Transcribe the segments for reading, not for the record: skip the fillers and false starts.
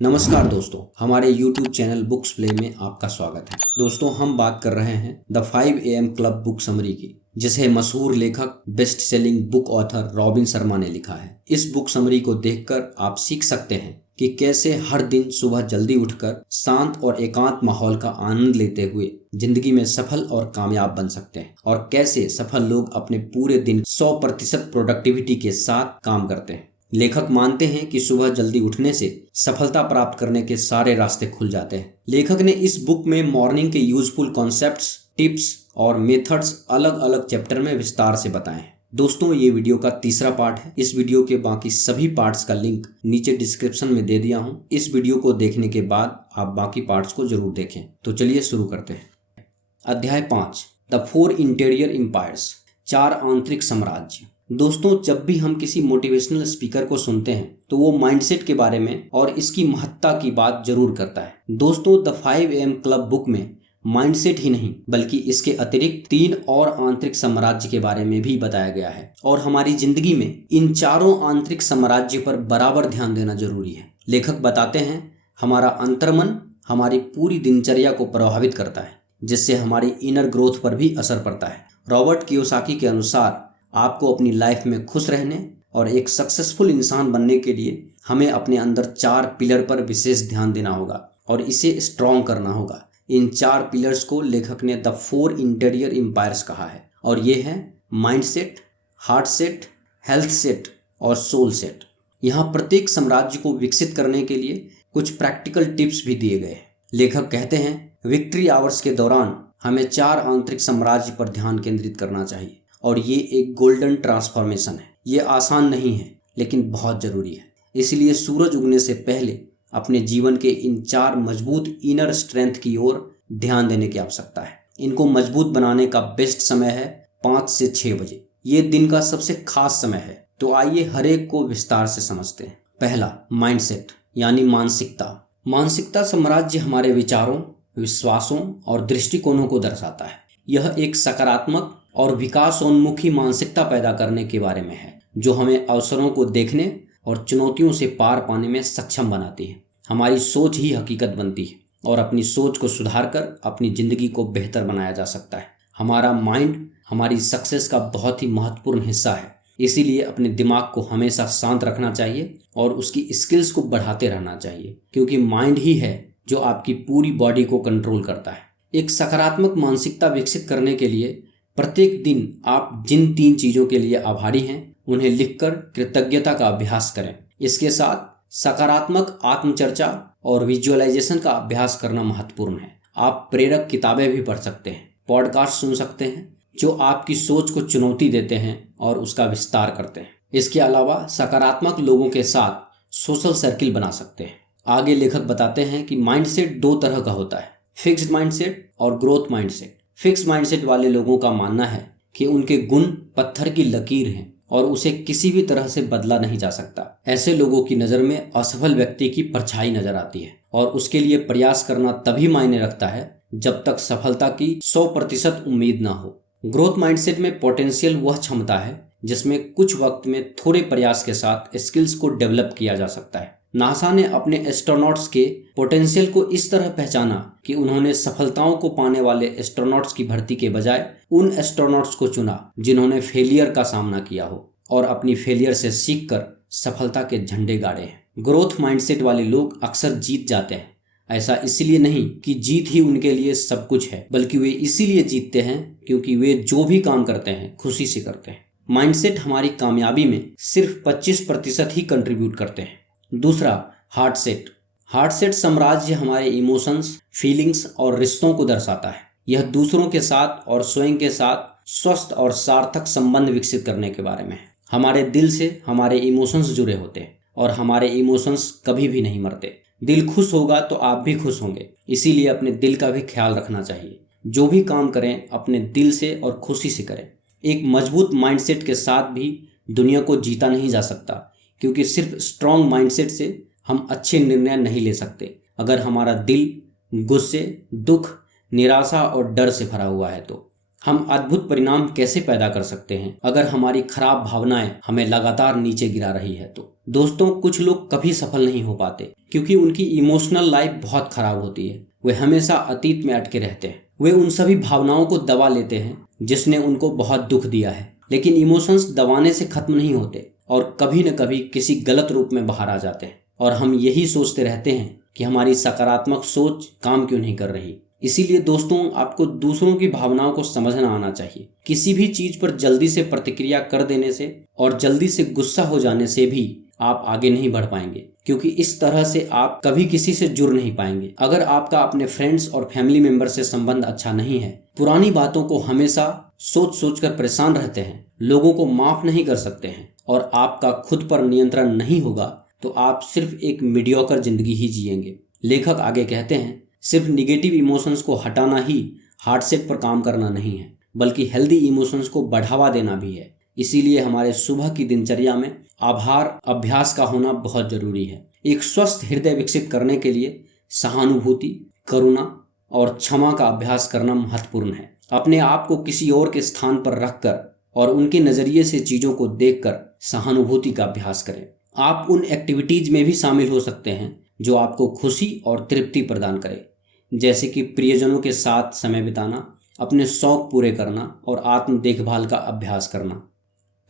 नमस्कार दोस्तों, हमारे YouTube चैनल बुक्स प्ले में आपका स्वागत है। दोस्तों, हम बात कर रहे हैं the 5 AM club book summary की, जिसे मशहूर लेखक best selling book author robin Sharma ने लिखा है। इस बुक समरी को देखकर आप सीख सकते हैं कि कैसे हर दिन सुबह जल्दी उठकर शांत और एकांत माहौल का आनंद लेते हुए जिंदगी में सफल और कामयाब बन सकते हैं, और कैसे सफल लोग अपने पूरे दिन 100% प्रोडक्टिविटी के साथ काम करते हैं। लेखक मानते हैं कि सुबह जल्दी उठने से सफलता प्राप्त करने के सारे रास्ते खुल जाते हैं। लेखक ने इस बुक में मॉर्निंग के यूजफुल कॉन्सेप्ट्स, टिप्स और मेथड्स अलग अलग चैप्टर में विस्तार से बताए हैं। दोस्तों, ये वीडियो का तीसरा पार्ट है। इस वीडियो के बाकी सभी पार्ट्स का लिंक नीचे डिस्क्रिप्शन में दे दिया हूँ। इस वीडियो को देखने के बाद आप बाकी पार्ट्स को जरूर देखें। तो चलिए शुरू करते हैं। अध्याय 5, द 4 इंटीरियर एम्पायर्स, 4 आंतरिक साम्राज्य। दोस्तों, जब भी हम किसी मोटिवेशनल स्पीकर को सुनते हैं तो वो माइंडसेट के बारे में और इसकी महत्ता की बात जरूर करता है। दोस्तों, द 5 AM क्लब बुक में माइंडसेट ही नहीं बल्कि इसके अतिरिक्त 3 और आंतरिक साम्राज्य के बारे में भी बताया गया है, और हमारी जिंदगी में इन चारों आंतरिक साम्राज्य पर बराबर ध्यान देना जरूरी है। लेखक बताते हैं, हमारा अंतर्मन हमारी पूरी दिनचर्या को प्रभावित करता है, जिससे हमारी इनर ग्रोथ पर भी असर पड़ता है। रॉबर्ट कियोसाकी के अनुसार आपको अपनी लाइफ में खुश रहने और एक सक्सेसफुल इंसान बनने के लिए हमें अपने अंदर 4 पिलर पर विशेष ध्यान देना होगा और इसे स्ट्रॉन्ग करना होगा। इन 4 पिलर्स को लेखक ने द 4 इंटीरियर एम्पायर्स कहा है, और ये है mindset, heart set, health set और सोल सेट। यहाँ प्रत्येक साम्राज्य को विकसित करने के लिए कुछ प्रैक्टिकल टिप्स भी दिए गए हैं। लेखक कहते हैं, विक्ट्री आवर्स के दौरान हमें 4 आंतरिक साम्राज्य पर ध्यान केंद्रित करना चाहिए, और ये एक गोल्डन ट्रांसफॉर्मेशन है। ये आसान नहीं है लेकिन बहुत ज़रूरी है। इसलिए सूरज उगने से पहले अपने जीवन के इन 4 मजबूत इनर स्ट्रेंथ की ओर ध्यान देने की आवश्यकता है। इनको मजबूत बनाने का बेस्ट समय है 5 से 6 बजे। ये दिन का सबसे खास समय है। तो आइए हर एक को विस्तार से समझते हैं। पहला, माइंडसेट यानी मानसिकता। मानसिकता साम्राज्य हमारे विचारों, विश्वासों और दृष्टिकोणों को दर्शाता है। यह एक सकारात्मक और विकासोन्मुखी मानसिकता पैदा करने के बारे में है, जो हमें अवसरों को देखने और चुनौतियों से पार पाने में सक्षम बनाती है। हमारी सोच ही हकीकत बनती है, और अपनी सोच को सुधार कर अपनी जिंदगी को बेहतर बनाया जा सकता है। हमारा माइंड हमारी सक्सेस का बहुत ही महत्वपूर्ण हिस्सा है। इसीलिए अपने दिमाग को हमेशा शांत रखना चाहिए और उसकी स्किल्स को बढ़ाते रहना चाहिए, क्योंकि माइंड ही है जो आपकी पूरी बॉडी को कंट्रोल करता है। एक सकारात्मक मानसिकता विकसित करने के लिए प्रत्येक दिन आप जिन 3 चीज़ों के लिए आभारी हैं उन्हें लिखकर कृतज्ञता का अभ्यास करें। इसके साथ सकारात्मक आत्मचर्चा और विजुअलाइजेशन का अभ्यास करना महत्वपूर्ण है। आप प्रेरक किताबें भी पढ़ सकते हैं, पॉडकास्ट सुन सकते हैं जो आपकी सोच को चुनौती देते हैं और उसका विस्तार करते हैं। इसके अलावा सकारात्मक लोगों के साथ सोशल सर्किल बना सकते हैं। आगे लेखक बताते हैं कि माइंडसेट 2 तरह का होता है, फिक्स्ड माइंडसेट और ग्रोथ माइंडसेट। फिक्स माइंडसेट वाले लोगों का मानना है कि उनके गुण पत्थर की लकीर हैं और उसे किसी भी तरह से बदला नहीं जा सकता। ऐसे लोगों की नज़र में असफल व्यक्ति की परछाई नजर आती है, और उसके लिए प्रयास करना तभी मायने रखता है जब तक सफलता की 100% उम्मीद ना हो। ग्रोथ माइंडसेट में पोटेंशियल वह क्षमता है जिसमें कुछ वक्त में थोड़े प्रयास के साथ स्किल्स को डेवलप किया जा सकता है। नासा ने अपने एस्ट्रोनॉट्स के पोटेंशियल को इस तरह पहचाना कि उन्होंने सफलताओं को पाने वाले एस्ट्रोनॉट्स की भर्ती के बजाय उन एस्ट्रोनॉट्स को चुना जिन्होंने फेलियर का सामना किया हो और अपनी फेलियर से सीखकर सफलता के झंडे गाड़े हैं। ग्रोथ माइंडसेट वाले लोग अक्सर जीत जाते हैं। ऐसा इसलिए नहीं कि जीत ही उनके लिए सब कुछ है, बल्कि वे इसीलिए जीतते हैं क्योंकि वे जो भी काम करते हैं खुशी से करते हैं। माइंडसेट हमारी कामयाबी में सिर्फ 25% ही कंट्रीब्यूट करते हैं। दूसरा, हार्ट सेट। हार्ट सेट साम्राज्य हमारे इमोशंस, फीलिंग्स और रिश्तों को दर्शाता है। यह दूसरों के साथ और स्वयं के साथ स्वस्थ और सार्थक संबंध विकसित करने के बारे में है। हमारे दिल से हमारे इमोशंस जुड़े होते हैं, और हमारे इमोशंस कभी भी नहीं मरते। दिल खुश होगा तो आप भी खुश होंगे। इसीलिए अपने दिल का भी ख्याल रखना चाहिए। जो भी काम करें अपने दिल से और खुशी से करें। एक मजबूत माइंडसेट के साथ भी दुनिया को जीता नहीं जा सकता, क्योंकि सिर्फ स्ट्रॉन्ग माइंडसेट से हम अच्छे निर्णय नहीं ले सकते। अगर हमारा दिल गुस्से, दुख, निराशा और डर से भरा हुआ है तो हम अद्भुत परिणाम कैसे पैदा कर सकते हैं अगर हमारी खराब भावनाएं हमें लगातार नीचे गिरा रही है तो। दोस्तों, कुछ लोग कभी सफल नहीं हो पाते क्योंकि उनकी इमोशनल लाइफ बहुत खराब होती है। वे हमेशा अतीत में अटके रहते हैं। वे उन सभी भावनाओं को दबा लेते हैं जिसने उनको बहुत दुख दिया है, लेकिन इमोशंस दबाने से खत्म नहीं होते और कभी न कभी किसी गलत रूप में बाहर आ जाते हैं और हम यही सोचते रहते हैं कि हमारी सकारात्मक सोच काम क्यों नहीं कर रही। इसीलिए दोस्तों, आपको दूसरों की भावनाओं को समझना आना चाहिए। किसी भी चीज पर जल्दी से प्रतिक्रिया कर देने से और जल्दी से गुस्सा हो जाने से भी आप आगे नहीं बढ़ पाएंगे, क्योंकि इस तरह से आप कभी किसी से जुड़ नहीं पाएंगे। अगर आपका अपने फ्रेंड्स और फैमिली मेंबर से संबंध अच्छा नहीं है, पुरानी बातों को हमेशा सोच सोच कर परेशान रहते हैं, लोगों को माफ नहीं कर सकते हैं और आपका खुद पर नियंत्रण नहीं होगा, तो आप सिर्फ एक मीडियोकर जिंदगी ही जिएंगे। लेखक आगे कहते हैं, सिर्फ निगेटिव इमोशंस को हटाना ही हार्ट सेट पर काम करना नहीं है, बल्कि हेल्दी इमोशंस को बढ़ावा देना भी है। इसीलिए हमारे सुबह की दिनचर्या में आभार अभ्यास का होना बहुत जरूरी है। एक स्वस्थ हृदय विकसित करने के लिए सहानुभूति, करुणा और क्षमा का अभ्यास करना महत्वपूर्ण है। अपने आप को किसी और के स्थान पर रखकर और उनके नजरिए से चीजों को देखकर सहानुभूति का अभ्यास करें। आप उन एक्टिविटीज में भी शामिल हो सकते हैं जो आपको खुशी और तृप्ति प्रदान करे, जैसे कि प्रियजनों के साथ समय बिताना, अपने शौक पूरे करना और आत्म देखभाल का अभ्यास करना।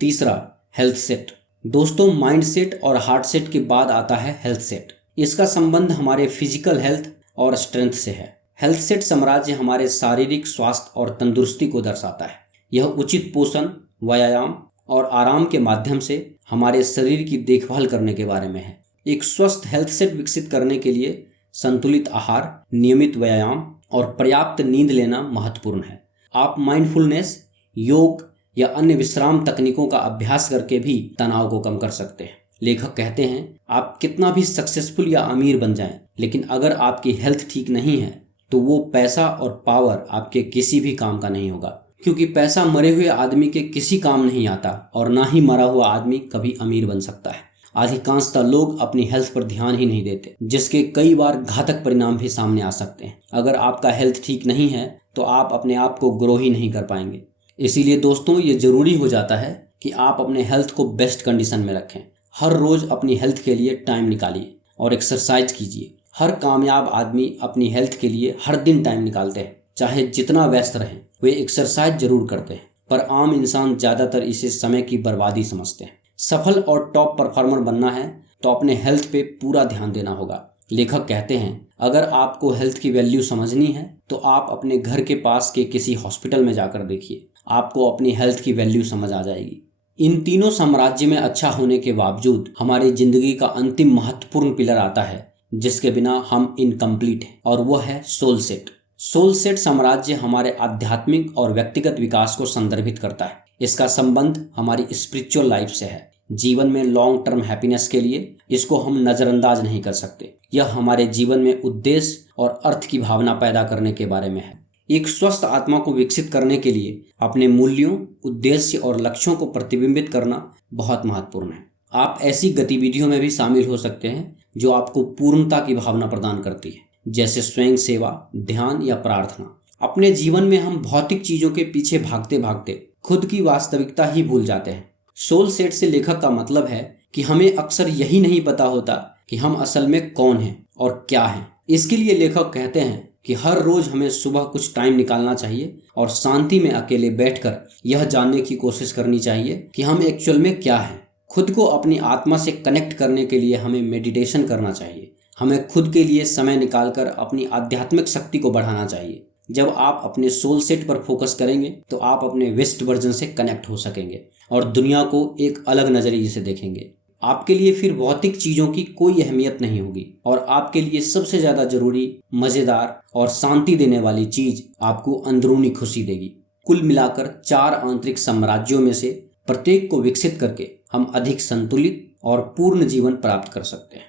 तीसरा, हेल्थ सेट। दोस्तों, माइंड सेट और हार्ट सेट के बाद आता है हेल्थ सेट। इसका संबंध हमारे फिजिकल हेल्थ और स्ट्रेंथ से है। हेल्थ सेट साम्राज्य हमारे शारीरिक स्वास्थ्य और तंदुरुस्ती को दर्शाता है। यह उचित पोषण, व्यायाम और आराम के माध्यम से हमारे शरीर की देखभाल करने के बारे में है। एक स्वस्थ हेल्थ सेट विकसित करने के लिए संतुलित आहार, नियमित व्यायाम और पर्याप्त नींद लेना महत्वपूर्ण है। आप माइंडफुलनेस, योग या अन्य विश्राम तकनीकों का अभ्यास करके भी तनाव को कम कर सकते हैं। लेखक कहते हैं, आप कितना भी सक्सेसफुल या अमीर बन जाएं, लेकिन अगर आपकी हेल्थ ठीक नहीं है तो वो पैसा और पावर आपके किसी भी काम का नहीं होगा, क्योंकि पैसा मरे हुए आदमी के किसी काम नहीं आता और ना ही मरा हुआ आदमी कभी अमीर बन सकता है। अधिकांशतः लोग अपनी हेल्थ पर ध्यान ही नहीं देते, जिसके कई बार घातक परिणाम भी सामने आ सकते हैं। अगर आपका हेल्थ ठीक नहीं है तो आप अपने आप को ग्रो ही नहीं कर पाएंगे। इसीलिए दोस्तों, ये जरूरी हो जाता है कि आप अपने हेल्थ को बेस्ट कंडीशन में रखें। हर रोज अपनी हेल्थ के लिए टाइम निकालिए और एक्सरसाइज कीजिए। हर कामयाब आदमी अपनी हेल्थ के लिए हर दिन टाइम निकालते हैं, चाहे जितना व्यस्त रहें वे एक्सरसाइज जरूर करते हैं, पर आम इंसान ज्यादातर इसे समय की बर्बादी समझते हैं। सफल और टॉप परफॉर्मर बनना है तो अपने हेल्थ पे पूरा ध्यान देना होगा। लेखक कहते हैं, अगर आपको हेल्थ की वैल्यू समझनी है तो आप अपने घर के पास के किसी हॉस्पिटल में जाकर देखिए, आपको अपनी हेल्थ की वैल्यू समझ आ जाएगी। इन तीनों साम्राज्य में अच्छा होने के बावजूद हमारी जिंदगी का अंतिम महत्वपूर्ण पिलर आता है जिसके बिना हम इनकम्प्लीट हैं, और वह है सोल सेट। सोल सेट साम्राज्य हमारे आध्यात्मिक और व्यक्तिगत विकास को संदर्भित करता है। इसका संबंध हमारी स्पिरिचुअल लाइफ से है। जीवन में लॉन्ग टर्म हैप्पीनेस के लिए इसको हम नजरअंदाज नहीं कर सकते। यह हमारे जीवन में उद्देश्य और अर्थ की भावना पैदा करने के बारे में है। एक स्वस्थ आत्मा को विकसित करने के लिए अपने मूल्यों, उद्देश्य और लक्ष्यों को प्रतिबिंबित करना बहुत महत्वपूर्ण है। आप ऐसी गतिविधियों में भी शामिल हो सकते हैं जो आपको पूर्णता की भावना प्रदान करती है, जैसे स्वयं सेवा, ध्यान या प्रार्थना। अपने जीवन में हम भौतिक चीजों के पीछे भागते भागते खुद की वास्तविकता ही भूल जाते हैं। सोल सेट से लेखक का मतलब है कि हमें अक्सर यही नहीं पता होता कि हम असल में कौन हैं और क्या हैं। इसके लिए लेखक कहते हैं कि हर रोज हमें सुबह कुछ टाइम निकालना चाहिए और शांति में अकेले बैठकर यह जानने की कोशिश करनी चाहिए कि हम एक्चुअल में क्या हैं। खुद को अपनी आत्मा से कनेक्ट करने के लिए हमें मेडिटेशन करना चाहिए। हमें खुद के लिए समय निकालकर अपनी आध्यात्मिक शक्ति को बढ़ाना चाहिए। जब आप अपने सोल सेट पर फोकस करेंगे तो आप अपने वेस्ट वर्जन से कनेक्ट हो सकेंगे और दुनिया को एक अलग नजरिए से देखेंगे। आपके लिए फिर भौतिक चीजों की कोई अहमियत नहीं होगी और आपके लिए सबसे ज्यादा जरूरी, मजेदार और शांति देने वाली चीज आपको अंदरूनी खुशी देगी। कुल मिलाकर 4 आंतरिक साम्राज्यों में से प्रत्येक को विकसित करके हम अधिक संतुलित और पूर्ण जीवन प्राप्त कर सकते हैं।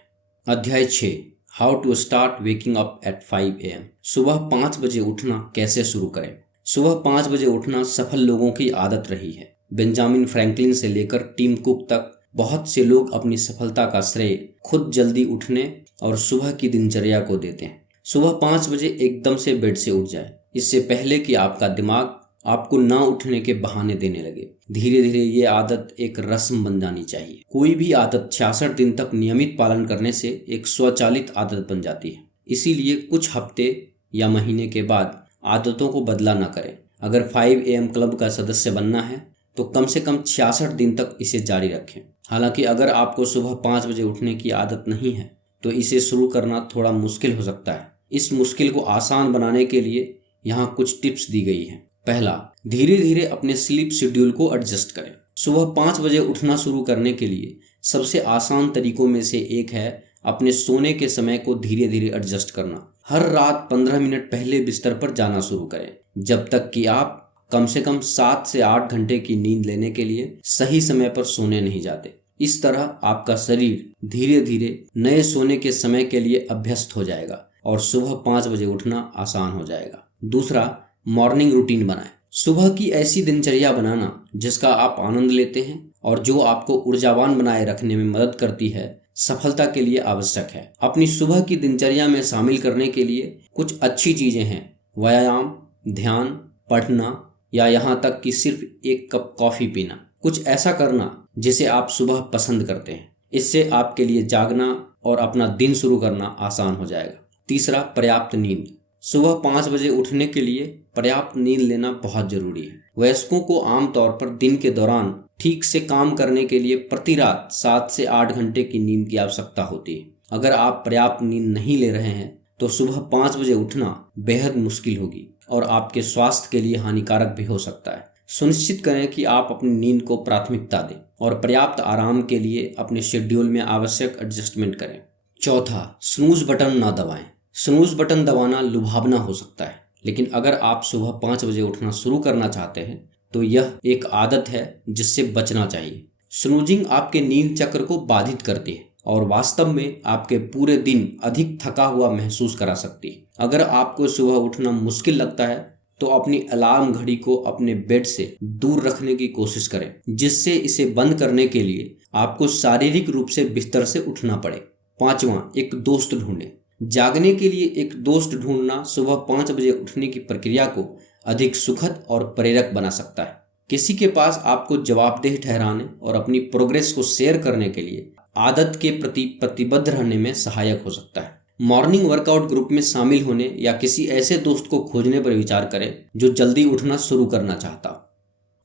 अध्याय 6, how to start waking up at 5 AM। सुबह 5 बजे उठना कैसे शुरू करें। सुबह 5 बजे उठना सफल लोगों की आदत रही है। बेंजामिन फ्रैंकलिन से लेकर टिम कुक तक बहुत से लोग अपनी सफलता का श्रेय खुद जल्दी उठने और सुबह की दिनचर्या को देते हैं। सुबह 5 बजे एकदम से बेड से उठ जाए, इससे पहले कि आपका दिमाग आपको ना उठने के बहाने देने लगे। धीरे धीरे ये आदत एक रस्म बन जानी चाहिए। कोई भी आदत 66 दिन तक नियमित पालन करने से एक स्वचालित आदत बन जाती है। इसीलिए कुछ हफ्ते या महीने के बाद आदतों को बदला ना करें। अगर 5 AM क्लब का सदस्य बनना है तो कम से कम 66 दिन तक इसे जारी रखें। हालांकि अगर आपको सुबह 5 बजे उठने की आदत नहीं है तो इसे शुरू करना थोड़ा मुश्किल हो सकता है। इस मुश्किल को आसान बनाने के लिए यहाँ कुछ टिप्स दी गई हैं। पहला, धीरे धीरे अपने स्लीप शेड्यूल को एडजस्ट करें। सुबह 5 बजे उठना शुरू करने के लिए सबसे आसान तरीकों में से एक है अपने सोने के समय को धीरे धीरे एडजस्ट करना। हर रात 15 मिनट पहले बिस्तर पर जाना शुरू करें, जब तक कि आप कम से कम 7 से 8 घंटे की नींद लेने के लिए सही समय पर सोने नहीं जाते। इस तरह आपका शरीर धीरे धीरे नए सोने के समय के लिए अभ्यस्त हो जाएगा और सुबह 5 बजे उठना आसान हो जाएगा। दूसरा, मॉर्निंग रूटीन बनाएं। सुबह की ऐसी दिनचर्या बनाना जिसका आप आनंद लेते हैं और जो आपको ऊर्जावान बनाए रखने में मदद करती है, सफलता के लिए आवश्यक है। अपनी सुबह की दिनचर्या में शामिल करने के लिए कुछ अच्छी चीजें हैं। व्यायाम, ध्यान, पढ़ना या यहाँ तक कि सिर्फ एक कप कॉफी पीना। कुछ ऐसा करना जिसे आप सुबह पसंद करते हैं। इससे आपके लिए जागना और अपना दिन शुरू करना आसान हो जाएगा। तीसरा, पर्याप्त नींद। सुबह 5 बजे उठने के लिए पर्याप्त नींद लेना बहुत जरूरी है। वयस्कों को आमतौर पर दिन के दौरान ठीक से काम करने के लिए प्रति रात 7 से 8 घंटे की नींद की आवश्यकता होती है। अगर आप पर्याप्त नींद नहीं ले रहे हैं तो सुबह 5 बजे उठना बेहद मुश्किल होगी और आपके स्वास्थ्य के लिए हानिकारक भी हो सकता है। सुनिश्चित करें कि आप अपनी नींद को प्राथमिकता दें और पर्याप्त आराम के लिए अपने शेड्यूल में आवश्यक एडजस्टमेंट करें। चौथा, स्नूज बटन ना दबाएं। स्नूज बटन दबाना लुभावना हो सकता है, लेकिन अगर आप सुबह 5 बजे उठना शुरू करना चाहते हैं तो यह एक आदत है जिससे बचना चाहिए। स्नूजिंग आपके नींद चक्र को बाधित करती है और वास्तव में आपके पूरे दिन अधिक थका हुआ महसूस करा सकती है। अगर आपको सुबह उठना मुश्किल लगता है तो अपनी अलार्म घड़ी को अपने बेड से दूर रखने की कोशिश करें, जिससे इसे बंद करने के लिए आपको शारीरिक रूप से बिस्तर से उठना पड़े। पांचवा, एक दोस्त ढूंढें। जागने के लिए एक दोस्त ढूंढना सुबह 5 बजे उठने की प्रक्रिया को अधिक सुखद और प्रेरक बना सकता है। किसी के पास आपको जवाबदेह ठहराने और अपनी प्रोग्रेस को शेयर करने के लिए आदत के प्रति प्रतिबद्ध रहने में सहायक हो सकता है। मॉर्निंग वर्कआउट ग्रुप में शामिल होने या किसी ऐसे दोस्त को खोजने पर विचार करें जो जल्दी उठना शुरू करना चाहता।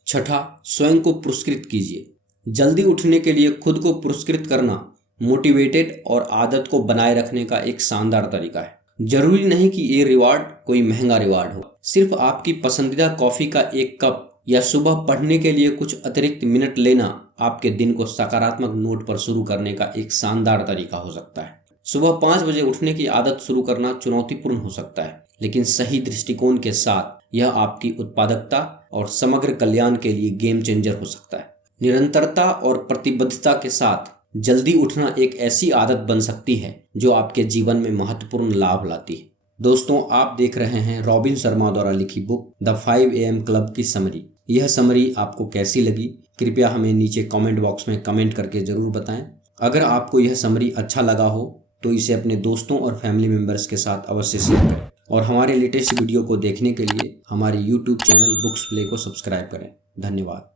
छठा, स्वयं को पुरस्कृत कीजिए। जल्दी उठने के लिए खुद को पुरस्कृत करना मोटिवेटेड और आदत को बनाए रखने का एक शानदार तरीका है। जरूरी नहीं कि ये रिवार्ड कोई महंगा रिवार्ड हो। सिर्फ आपकी पसंदीदा कॉफी का एक कप या सुबह पढ़ने के लिए कुछ अतिरिक्त मिनट लेना आपके दिन को सकारात्मक नोट पर शुरू करने का एक शानदार तरीका हो सकता है। सुबह 5 बजे उठने की आदत शुरू करना चुनौतीपूर्ण हो सकता है, लेकिन सही दृष्टिकोण के साथ यह आपकी उत्पादकता और समग्र कल्याण के लिए गेम चेंजर हो सकता है। निरंतरता और प्रतिबद्धता के साथ जल्दी उठना एक ऐसी आदत बन सकती है जो आपके जीवन में महत्वपूर्ण लाभ लाती है। दोस्तों, आप देख रहे हैं रॉबिन शर्मा द्वारा लिखी बुक द 5 AM क्लब की समरी। यह समरी आपको कैसी लगी, कृपया हमें नीचे कमेंट बॉक्स में कमेंट करके जरूर बताएं। अगर आपको यह समरी अच्छा लगा हो तो इसे अपने दोस्तों और फैमिली मेंबर्स के साथ अवश्य शेयर करें और हमारे लेटेस्ट वीडियो को देखने के लिए हमारे YouTube चैनल बुक्स प्ले को सब्सक्राइब करें। धन्यवाद।